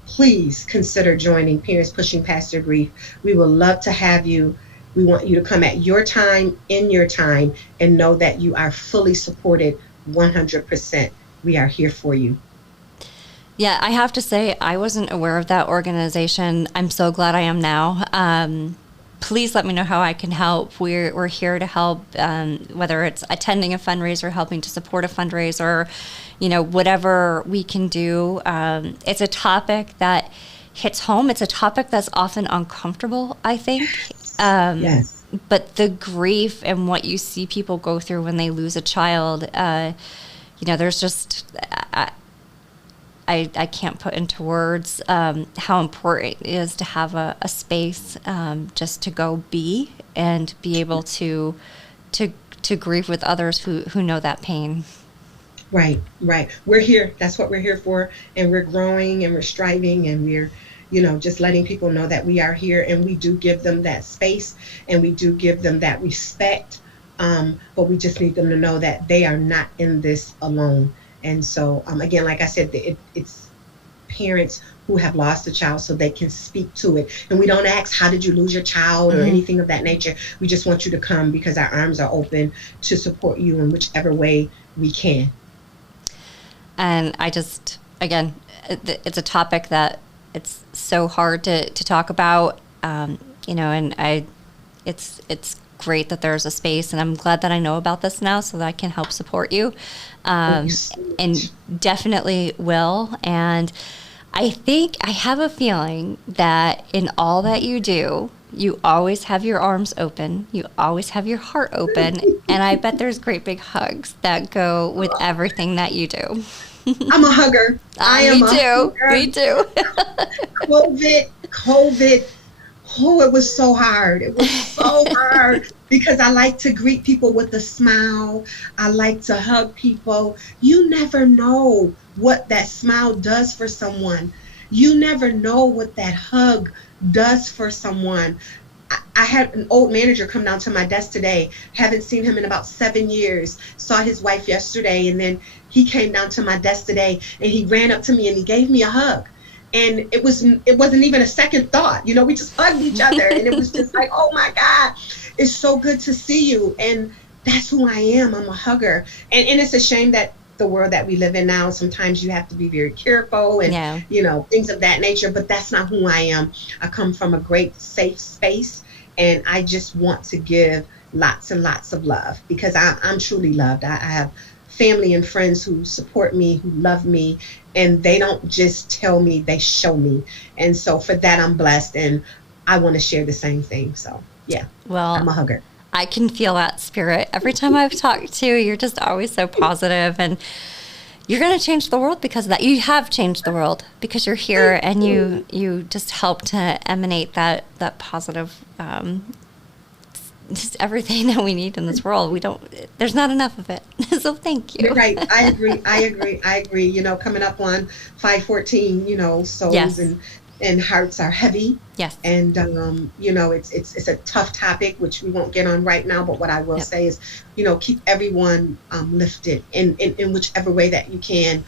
please consider joining Parents Pushing Past Their Grief. We would love to have you. We want you to come at your time, in your time, and know that you are fully supported 100%. We are here for you. Yeah, I have to say, I wasn't aware of that organization. I'm so glad I am now. Please let me know how I can help. We're here to help, whether it's attending a fundraiser, helping to support a fundraiser, whatever we can do. It's a topic that hits home. It's a topic that's often uncomfortable, I think. Yes. But the grief and what you see people go through when they lose a child, there's just, I can't put into words how important it is to have a space just to go be and be able to grieve with others who know that pain. Right. We're here. That's what we're here for. And we're growing and we're striving and we're just letting people know that we are here, and we do give them that space and we do give them that respect. But we just need them to know that they are not in this alone. And so, again, like I said, it's parents who have lost a child so they can speak to it. And we don't ask, how did you lose your child or anything of that nature? We just want you to come because our arms are open to support you in whichever way we can. And I just, again, it's a topic that it's so hard to talk about, and it's great that there's a space, and I'm glad that I know about this now so that I can help support you, and definitely will. And I have a feeling that in all that you do, you always have your arms open, you always have your heart open, and I bet there's great big hugs that go with everything that you do. I'm a hugger. Me too. COVID. Oh, it was so hard. It was so hard because I like to greet people with a smile. I like to hug people. You never know what that smile does for someone. You never know what that hug does for someone. I had an old manager come down to my desk today. Haven't seen him in about 7 years. Saw his wife yesterday, and then he came down to my desk today, and he ran up to me and he gave me a hug. And it wasn't even a second thought. We just hugged each other, and it was just like, oh my God, it's so good to see you. And that's who I am. I'm a hugger. And it's a shame that the world that we live in now. Sometimes you have to be very careful and, things of that nature. But that's not who I am. I come from a great safe space, and I just want to give lots and lots of love because I'm truly loved. I have family and friends who support me, who love me, and they don't just tell me, they show me. And so for that, I'm blessed, and I want to share the same thing. So, yeah, well, I'm a hugger. I can feel that spirit. Every time I've talked to you, you're just always so positive, and you're going to change the world because of that. You have changed the world because you're here, and you just help to emanate that positive, just everything that we need in this world. There's not enough of it. So thank you. You're right. I agree. Coming up on 5/14, souls yes. and hearts are heavy. Yes. And, it's a tough topic, which we won't get on right now. But what I will say is, keep everyone lifted in whichever way that you can,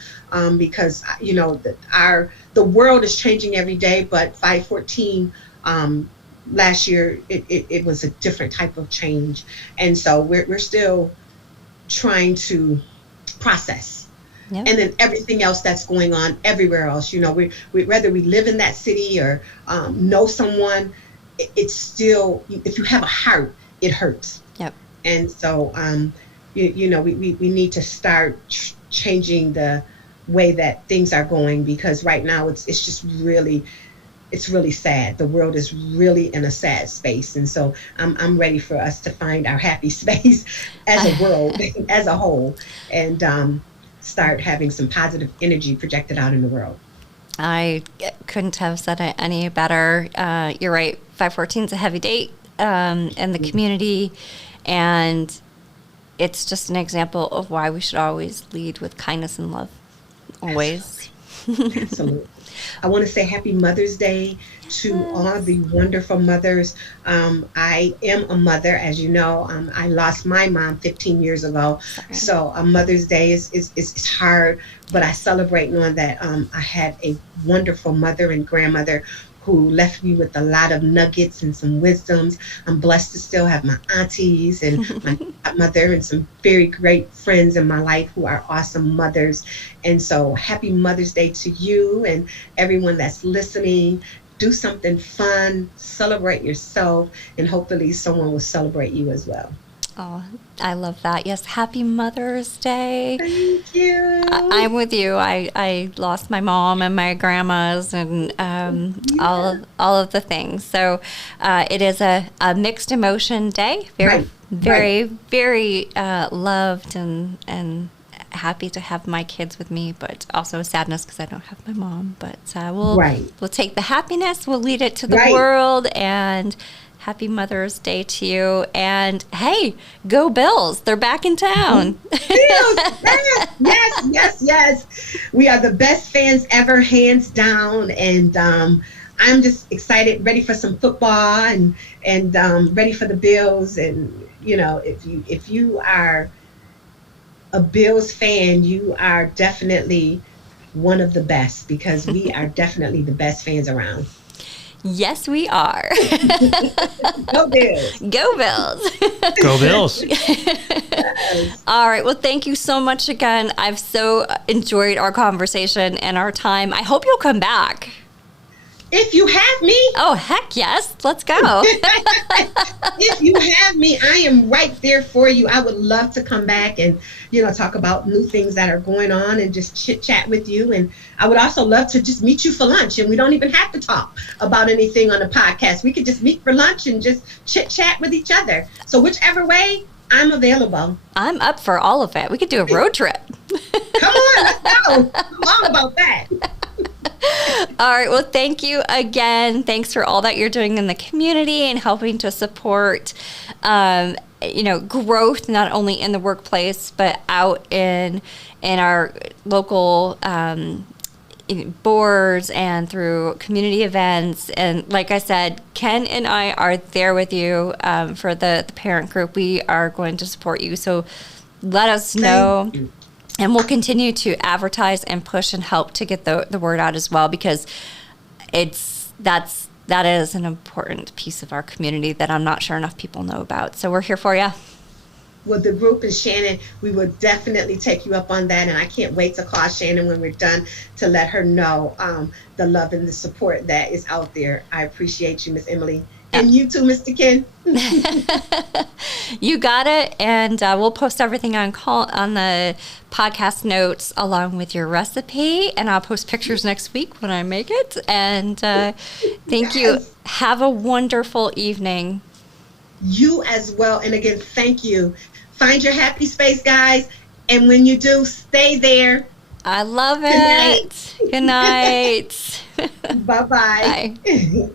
because, the world is changing every day. But 5/14, last year, it was a different type of change. And so we're still trying to process. Yep. And then everything else that's going on everywhere else, we whether we live in that city or know someone, it's still, if you have a heart, it hurts. Yep. And so, we need to start changing the way that things are going, because right now it's just really, it's really sad. The world is really in a sad space. And so I'm ready for us to find our happy space as a world, as a whole, and start having some positive energy projected out in the world. I couldn't have said it any better. You're right. 5/14 is a heavy date in the community, and it's just an example of why we should always lead with kindness and love. Always. Absolutely. I want to say Happy Mother's Day to all the wonderful mothers. I am a mother, as you know. I lost my mom 15 years ago. Sorry. So Mother's Day is hard, but I celebrate knowing that I had a wonderful mother and grandmother who left me with a lot of nuggets and some wisdoms. I'm blessed to still have my aunties and my mother and some very great friends in my life who are awesome mothers. And so happy Mother's Day to you and everyone that's listening. Do something fun, celebrate yourself, and hopefully someone will celebrate you as well. Oh, I love that. Yes, happy Mother's Day. Thank you. I'm with you. I lost my mom and my grandmas and all of the things. So it is a mixed emotion day. Very loved and happy to have my kids with me, but also sadness because I don't have my mom. But we'll take the happiness, we'll lead it to the world, and happy Mother's Day to you. And hey, go Bills. They're back in town. Bills, yes. We are the best fans ever, hands down. And I'm just excited, ready for some football and ready for the Bills. And, if you are a Bills fan, you are definitely one of the best, because we are definitely the best fans around. Yes, we are. Go Bills. Go Bills. Go Bills. Yes. All right. Well, thank you so much again. I've so enjoyed our conversation and our time. I hope you'll come back. If you have me. Oh, heck yes. Let's go. If you have me, I am right there for you. I would love to come back and, talk about new things that are going on and just chit chat with you. And I would also love to just meet you for lunch, and we don't even have to talk about anything on the podcast. We could just meet for lunch and just chit chat with each other. So whichever way, I'm available. I'm up for all of it. We could do a road trip. Come on, let's go. I'm all about that. All right. Well, thank you again. Thanks for all that you're doing in the community and helping to support, growth, not only in the workplace, but out in our local boards and through community events. And like I said, Ken and I are there with you for the parent group. We are going to support you. So let us know. And we'll continue to advertise and push and help to get the word out as well, because that is an important piece of our community that I'm not sure enough people know about. So we're here for you. with the group and Shannon, we will definitely take you up on that. And I can't wait to call Shannon when we're done to let her know the love and the support that is out there. I appreciate you, Miss Emily. And you too, Mr. Ken. You got it. And we'll post everything on the podcast notes along with your recipe. And I'll post pictures next week when I make it. And thank you. Have a wonderful evening. You as well. And again, thank you. Find your happy space, guys. And when you do, stay there. I love it. Good night. Bye-bye. Bye.